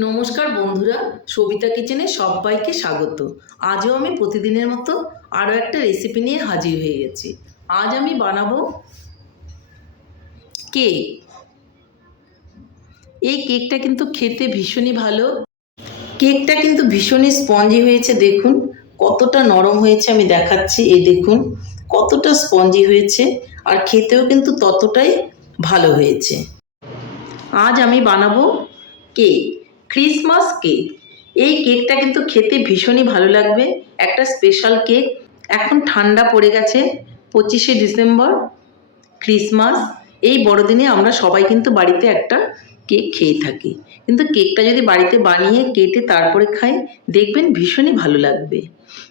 নমস্কার বন্ধুরা, সবিতা কিচেনে সবাইকে স্বাগত। আজও আমি প্রতিদিনের মতো আরও একটা রেসিপি নিয়ে হাজির হয়ে গেছি। আজ আমি বানাবো কেক এই কেকটা কিন্তু খেতে ভীষণই ভালো। কেকটা কিন্তু ভীষণই স্পঞ্জি হয়েছে, দেখুন। কতটা নরম হয়েছে আমি দেখাচ্ছি, এই দেখুন। কতটা স্পঞ্জি হয়েছে, আর খেতেও কিন্তু ততটাই ভালো হয়েছে। আজ আমি বানাবো কেক ক্রিসমাস কেক এই কেকটা কিন্তু খেতে ভীষণই ভালো লাগবে। একটা স্পেশাল কেক এখন ঠান্ডা পড়ে গেছে, পঁচিশে ডিসেম্বর ক্রিসমাস এই বড়দিনে আমরা সবাই কিন্তু বাড়িতে একটা কেক খেয়ে থাকি। কিন্তু কেকটা যদি বাড়িতে বানিয়ে, কেটে তারপরে খাই, দেখবেন ভীষণই ভালো লাগবে।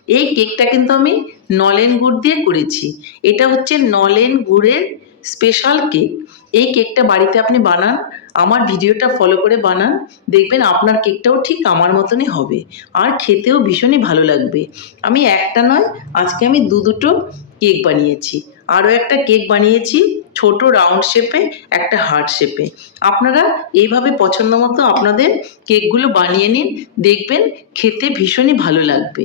এই কেকটা কিন্তু আমি নলেন গুড় দিয়ে করেছি। এটা হচ্ছে নলেন গুড়ের স্পেশাল কেক এই কেকটা বাড়িতে আপনি বানান, আমার ভিডিওটা ফলো করে বানান, দেখবেন আপনার কেকটাও ঠিক আমার মতনই হবে। আর খেতেও ভীষণই ভালো লাগবে। আমি একটা নয়, আজকে আমি দু দুটো কেক বানিয়েছি। আরও একটা কেক বানিয়েছি, ছোট রাউন্ড শেপে একটা হার্ট শেপে আপনারা এইভাবে পছন্দ মতো আপনাদের কেকগুলো বানিয়ে নিন, দেখবেন খেতে ভীষণই ভালো লাগবে।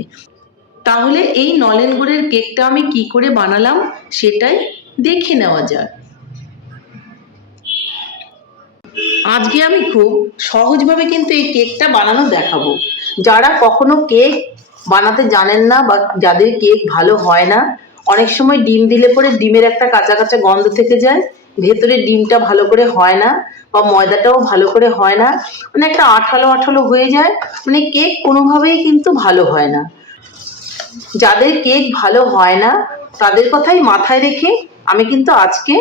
তাহলে এই নলেন গুড়ের কেকটা আমি কি করে বানালাম, সেটাই দেখে নেওয়া যাক। আজকে আমি খুব সহজভাবে কিন্তু এই কেকটা বানানো দেখাবো। যারা কখনো কেক বানাতে জানেন না বা যাদের কেক ভালো হয় না, অনেক সময় ডিম দিলে পরে ডিমের একটা কাঁচা কাঁচা গন্ধ থেকে যায়, ভেতরে ডিমটা ভালো করে হয় না বা ময়দাটাও ভালো করে হয় না মানে একটা আঠালো আঠালো হয়ে যায় মানে কেক কোনোভাবেই কিন্তু ভালো হয় না। যাদের কেক ভালো হয় না, তাদের কথাই মাথায় রেখে আমি কিন্তু আজকে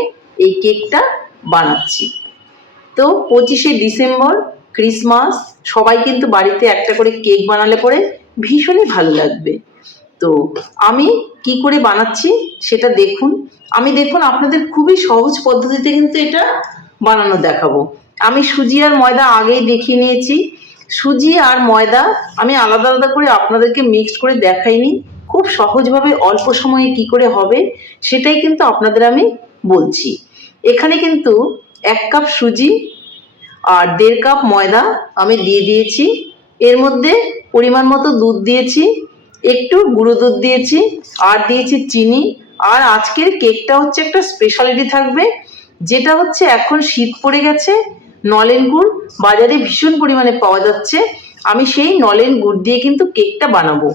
এই কেকটা বানাচ্ছি। তো পঁচিশে ডিসেম্বর, ক্রিসমাস, সবাই কিন্তু বাড়িতে একটা করে কেক বানালে পরে ভীষণই ভালো লাগবে। তো আমি কি করে বানাচ্ছি সেটা দেখুন। আমি দেখুন আপনাদের খুবই সহজ পদ্ধতিতে কিন্তু এটা বানানো দেখাবো। আমি সুজি আর ময়দা আগেই দেখিয়ে নিয়েছি। সুজি আর ময়দা আমি আলাদা আলাদা করে আপনাদেরকে মিক্সড করে দেখাইনি। খুব সহজভাবে অল্প সময়ে কি করে হবে সেটাই কিন্তু আপনাদের আমি বলছি। এখানে কিন্তু এক কাপ সুজি আর দেড় কাপ ময়দা আমি দিয়ে দিয়েছি। এর মধ্যে পরিমাণ মতো দুধ দিয়েছি, একটু গুঁড়ো দুধ দিয়েছি, আর দিয়েছি চিনি। আর আজকের কেকটা হচ্ছে একটা স্পেশালিটি থাকবে, যেটা হচ্ছে এখন শীত পড়ে গেছে, নলেন গুড় বাজারে ভীষণ পরিমাণে পাওয়া যাচ্ছে। আমি সেই নলেন গুড় দিয়ে কিন্তু কেকটা বানাবো।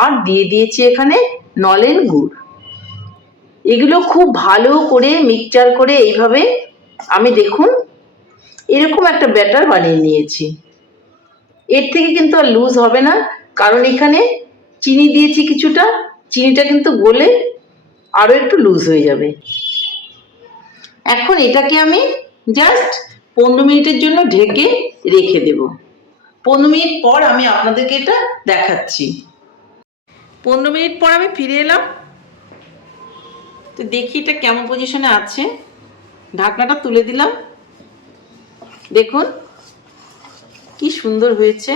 আর দিয়ে দিয়েছি এখানে নলেন গুড়। এগুলো খুব ভালো করে মিক্সচার করে এইভাবে আমি দেখুন, এরকম একটা ব্যাটার বানিয়ে নিয়েছি। এর থেকে কিন্তু আর লুজ হবে না, কারণ এখানে চিনি দিয়েছি কিছুটা, চিনিটা কিন্তু গলে আরও একটু লুজ হয়ে যাবে। এখন এটাকে আমি জাস্ট পনেরো মিনিটের জন্য ঢেকে রেখে দেব। পনেরো মিনিট পর আমি আপনাদেরকে এটা দেখাচ্ছি। পনেরো মিনিট পর আমি ফিরে এলাম। তো দেখি এটা কেমন পজিশনে আছে। ঢাকনাটা তুলে দিলাম। দেখুন, কি সুন্দর হয়েছে।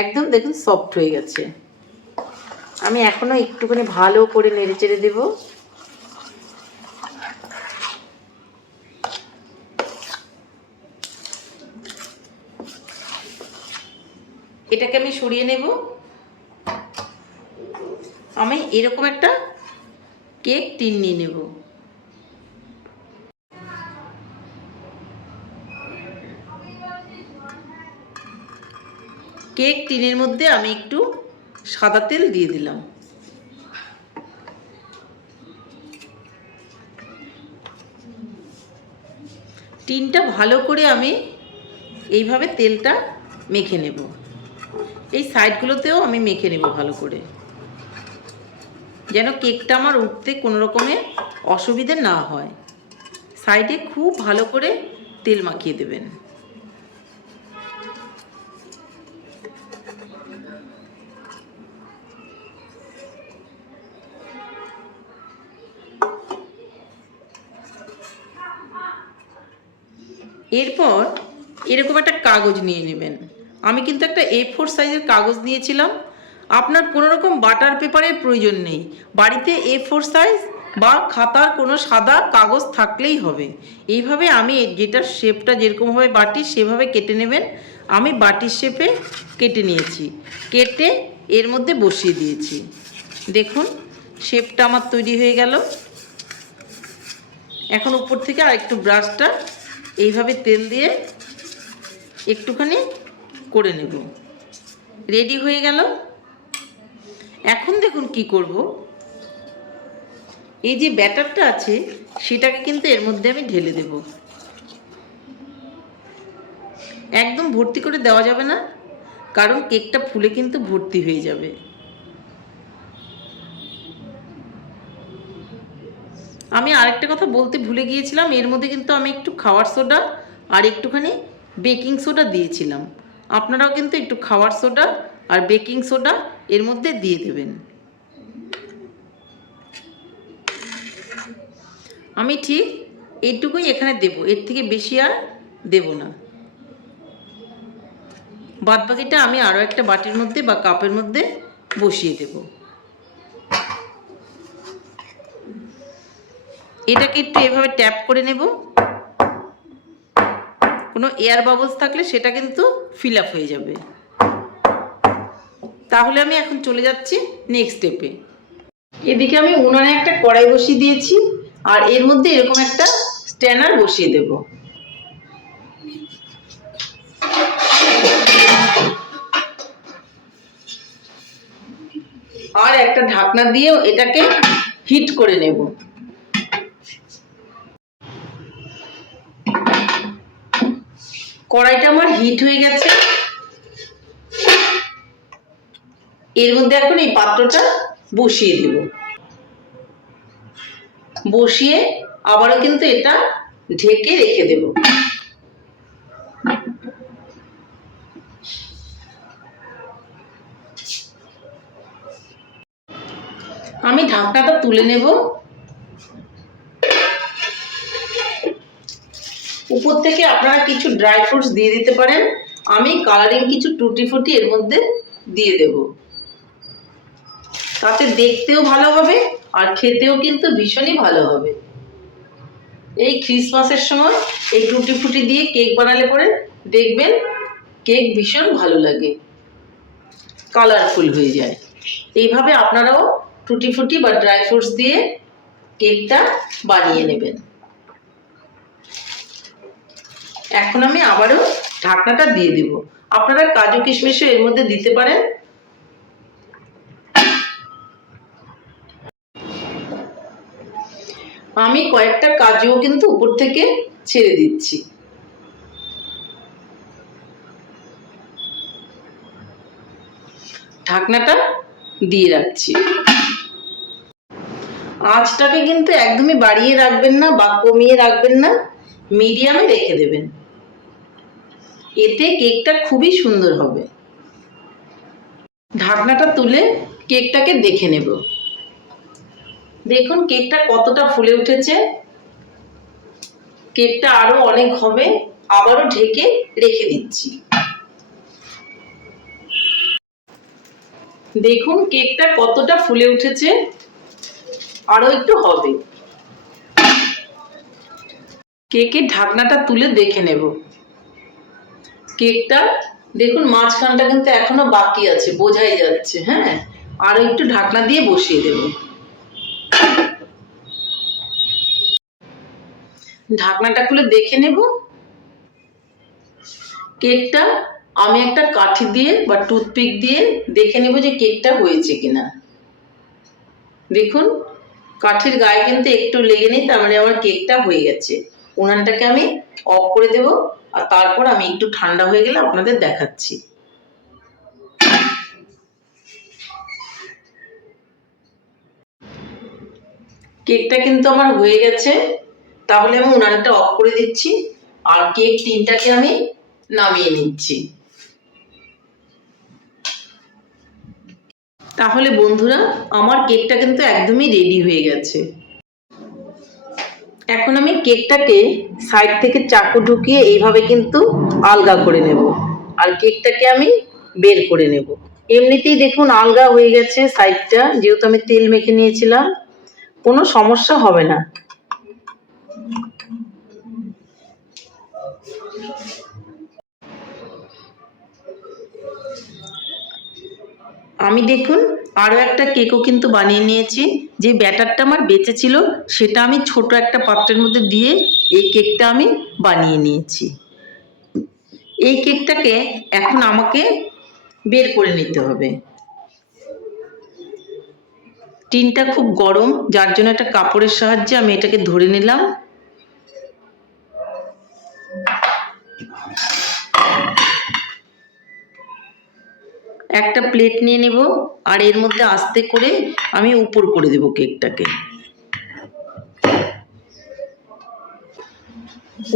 একদম দেখুন সফট হয়ে গেছে। আমি এখনও একটুখানি ভালো করে নেড়ে চেড়ে দেব। এটাকে আমি সরিয়ে নেব। আমি এরকম একটা কেক টিন নিয়ে নেব। কেক টিনের মধ্যে আমি একটু সাদা তেল দিয়ে দিলাম। টিনটা ভালো করে আমি এইভাবে তেলটা মেখে নেব। এই সাইডগুলোতেও আমি মেখে নেব ভালো করে। যেন কেকটা আমার উঠতে কোনো রকমের অসুবিধে না হয়। সাইডে খুব ভালো করে তেল মাখিয়ে দেবেন। এরপর এরকম একটা কাগজ নিয়ে নেবেন। আমি কিন্তু একটা এ ফোর সাইজের কাগজ নিয়েছিলাম। আপনার কোনো রকম বাটার পেপারের প্রয়োজন নেই। বাড়িতে এ ফোর সাইজ বা খাতার কোনো সাদা কাগজ থাকলেই হবে। এইভাবে আমি যেটা শেপটা যেরকমভাবে বাটি, সেভাবে কেটে নেবেন। আমি বাটির শেপে কেটে নিয়েছি। কেটে এর মধ্যে বসিয়ে দিয়েছি। দেখুন শেপটা আমার তৈরি হয়ে গেল। এখন উপর থেকে আর একটু ব্রাশটা এইভাবে তেল দিয়ে একটুখানি করে নেব। রেডি হয়ে গেল। এখন দেখুন কি করব। এই যে ব্যাটারটা আছে, সেটাকে কিন্তু এর মধ্যে আমি ঢেলে দেব। একদম ভর্তি করে দেওয়া যাবে না, কারণ কেকটা ফুলে কিন্তু ভর্তি হয়ে যাবে। আমি আরেকটা কথা বলতে ভুলে গিয়েছিলাম, এর মধ্যে কিন্তু আমি একটু খাওয়ার সোডা আর একটুখানি বেকিং সোডা দিয়েছিলাম। আপনারাও কিন্তু একটু খাওয়ার সোডা আর বেকিং সোডা এর মধ্যে দিয়ে দেবেন। আমি ঠিক এইটুকুই এখানে দেব, এর থেকে বেশি আর দেব না। বাদ বাকিটা আমি আরও একটা বাটির মধ্যে বা কাপের মধ্যে বসিয়ে দেব। এটাকে একটু এভাবে ট্যাপ করে নেব। কোনো এয়ার বাবলস থাকলে সেটা কিন্তু ফিল আপ হয়ে যাবে। তাহলে আমি এখন চলে যাচ্ছি নেক্সট স্টেপে এদিকে আমি উনানে একটা কড়াই বসিয়ে দিয়েছি আর এর মধ্যে এরকম একটা স্ট্যানার বসিয়ে দেব। আর একটা ঢাকনা দিয়ে এটাকে হিট করে নেব। কড়াইটা আমার হিট হয়ে গেছে। এর মধ্যে এখন এই পাত্রটা বসিয়ে দেব। বসিয়ে আবারও কিন্তু এটা ঢেকে রেখে দেব। আমি ঢাকনাটা তুলে নেব। উপর থেকে আপনারা কিছু ড্রাই ফ্রুটস দিয়ে দিতে পারেন। আমি কালারিং কিছু টুটি ফুটি এর মধ্যে দিয়ে দেব। তাতে দেখতেও ভালো হবে আর খেতেও কিন্তু ভীষণই ভালো হবে। এই ক্রিসমাসের সময় এই টুটি ফুটি দিয়ে কেক বানালে পরে দেখবেন কেক ভীষণ ভালো লাগে। কালারফুল হয়ে যায়। এইভাবে আপনারাও টুটি ফুটি বা ড্রাই ফ্রুটস দিয়ে কেকটা বানিয়ে নেবেন। এখন আমি আবারও ঢাকনাটা দিয়ে দিব। আপনারা কাজু কিশমিশও এর মধ্যে দিতে পারেন। আমি কয়েকটা কাজুও কিন্তু উপর থেকে ছেড়ে দিচ্ছি। ঢাকনাটা দিয়ে রাখছি। আঁচটাকে কিন্তু একদমই বাড়িয়ে রাখবেন না বা কমিয়ে রাখবেন না, মিডিয়ামে রেখে দেবেন। এতে কেকটা খুবই সুন্দর হবে। ঢাকনাটা তুলে কেকটাকে দেখে নেব। দেখুন কেকটা কতটা ফুলে উঠেছে। কেকটা আরও অনেক হবে, আবারও ঢেকে রেখে দিচ্ছি। দেখুন কেকটা কতটা ফুলে উঠেছে, আরও একটু হবে। কেকের ঢাকনাটা তুলে দেখে নেব। কেকটা, দেখুন মাঝখানটা কিন্তু এখনও বাকি আছে, বোঝাই যাচ্ছে হ্যাঁ? আরও একটু ঢাকনা দিয়ে বসিয়ে দেব। ঢাকনাটা খুলে দেখে নেব। কেকটা আমি একটা কাঠি দিয়ে বা টুথপিক দিয়ে দেখে নেব যে কেকটা হয়েছে কিনা। দেখুন, কাঠির গায়ে কিন্তু একটু লেগে নেই, তার মানে আমার কেকটা হয়ে গেছে। উনানটাকে আমি অফ করে দেব। আর তারপর আমি একটু ঠান্ডা হয়ে গেলে আপনাদের দেখাচ্ছি। কেকটা কিন্তু আমার হয়ে গেছে। তাহলে আমি উনানটা অফ করে দিচ্ছি। আর কেক তিনটাকে আমি নামিয়ে নিচ্ছি। তাহলে বন্ধুরা, আমার কেকটা কিন্তু একদমই রেডি হয়ে গেছে। এখন আমি কেকটাকে সাইড থেকে চাকু ঢুকিয়ে এইভাবে কিন্তু আলগা করে নেব। আর কেকটাকে আমি বের করে নেব। এমনিতেই দেখুন আলগা হয়ে গেছে সাইডটা যেহেতু আমি তেল মেখে নিয়েছিলাম, কোনো সমস্যা হবে না। আমি দেখুন আরও একটা কেকও কিন্তু বানিয়ে নিয়েছি। যে ব্যাটারটা আমার বেঁচে ছিল, সেটা আমি ছোট একটা পাত্রের মধ্যে দিয়ে এই কেকটা আমি বানিয়ে নিয়েছি। এই কেকটাকে এখন আমাকে বের করে নিতে হবে। টিনটা খুব গরম, যার জন্য একটা কাপড়ের সাহায্যে আমি এটাকে ধরে নিলাম। একটা প্লেট নিয়ে নেব, আর এর মধ্যে আস্তে করে আমি উপর করে দেব কেকটাকে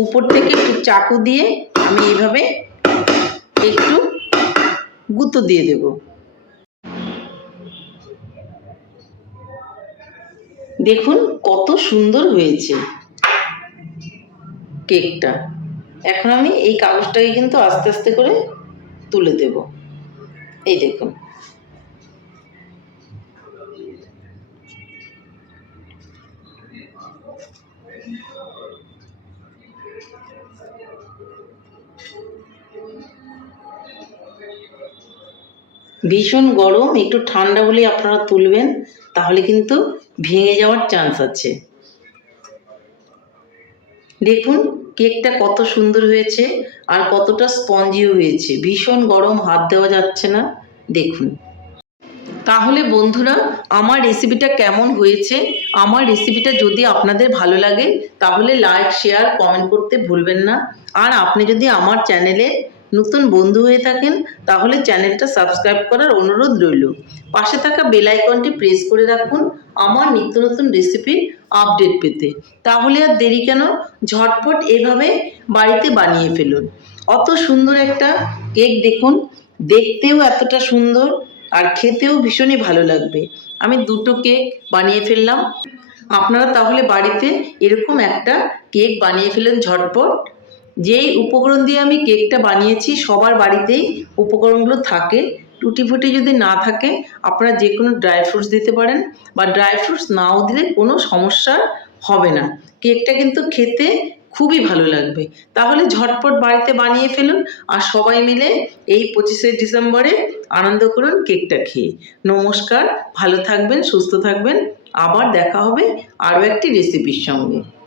উপর থেকে একটু চাকু দিয়ে আমি এইভাবে একটু গুঁতো দিয়ে দেব। দেখুন কত সুন্দর হয়েছে কেকটা এখন আমি এই কাগজটাকে কিন্তু আস্তে আস্তে করে তুলে দেব। এই দেখুন ভীষণ গরম, একটু ঠান্ডা হলে আপনারা তুলবেন, তাহলে কিন্তু ভেঙে যাওয়ার চান্স আছে। দেখুন কেকটা কত সুন্দর হয়েছে আর কতটা স্পঞ্জি হয়েছে। ভীষণ গরম, হাত দেওয়া যাচ্ছে না। দেখুন। তাহলে বন্ধুরা, আমার রেসিপিটা কেমন হয়েছে? আমার রেসিপিটা যদি আপনাদের ভালো লাগে, তাহলে লাইক শেয়ার কমেন্ট করতে ভুলবেন না। আর আপনি যদি আমার চ্যানেলে নতুন বন্ধু হয়ে থাকেন, তাহলে চ্যানেলটা সাবস্ক্রাইব করার অনুরোধ রইল। পাশে থাকা বেল আইকনটি প্রেস করে রাখুন, আমার নিত্য নতুন রেসিপির আপডেট পেতে। তাহলে আর দেরি কেন? ঝটপট এভাবে বাড়িতে বানিয়ে ফেলুন। অত সুন্দর একটা কেক দেখুন, দেখতেও এতটা সুন্দর আর খেতেও ভীষণই ভালো লাগবে। আমি দুটো কেক বানিয়ে ফেললাম। আপনারা তাহলে বাড়িতে এরকম একটা কেক বানিয়ে ফেলেন ঝটপট। যেই উপকরণ দিয়ে আমি কেকটা বানিয়েছি, সবার বাড়িতেই উপকরণগুলো থাকে। টুটি ফুটি যদি না থাকে, আপনারা যে কোনো ড্রাই ফ্রুটস দিতে পারেন বা ড্রাই ফ্রুটস নাও দিলে কোনো সমস্যা হবে না। কেকটা কিন্তু খেতে খুবই ভালো লাগবে। তাহলে ঝটপট বাড়িতে বানিয়ে ফেলুন আর সবাই মিলে এই পঁচিশে ডিসেম্বরে আনন্দ করুন কেকটা খেয়ে। নমস্কার, ভালো থাকবেন, সুস্থ থাকবেন। আবার দেখা হবে আরও একটি রেসিপির সঙ্গে।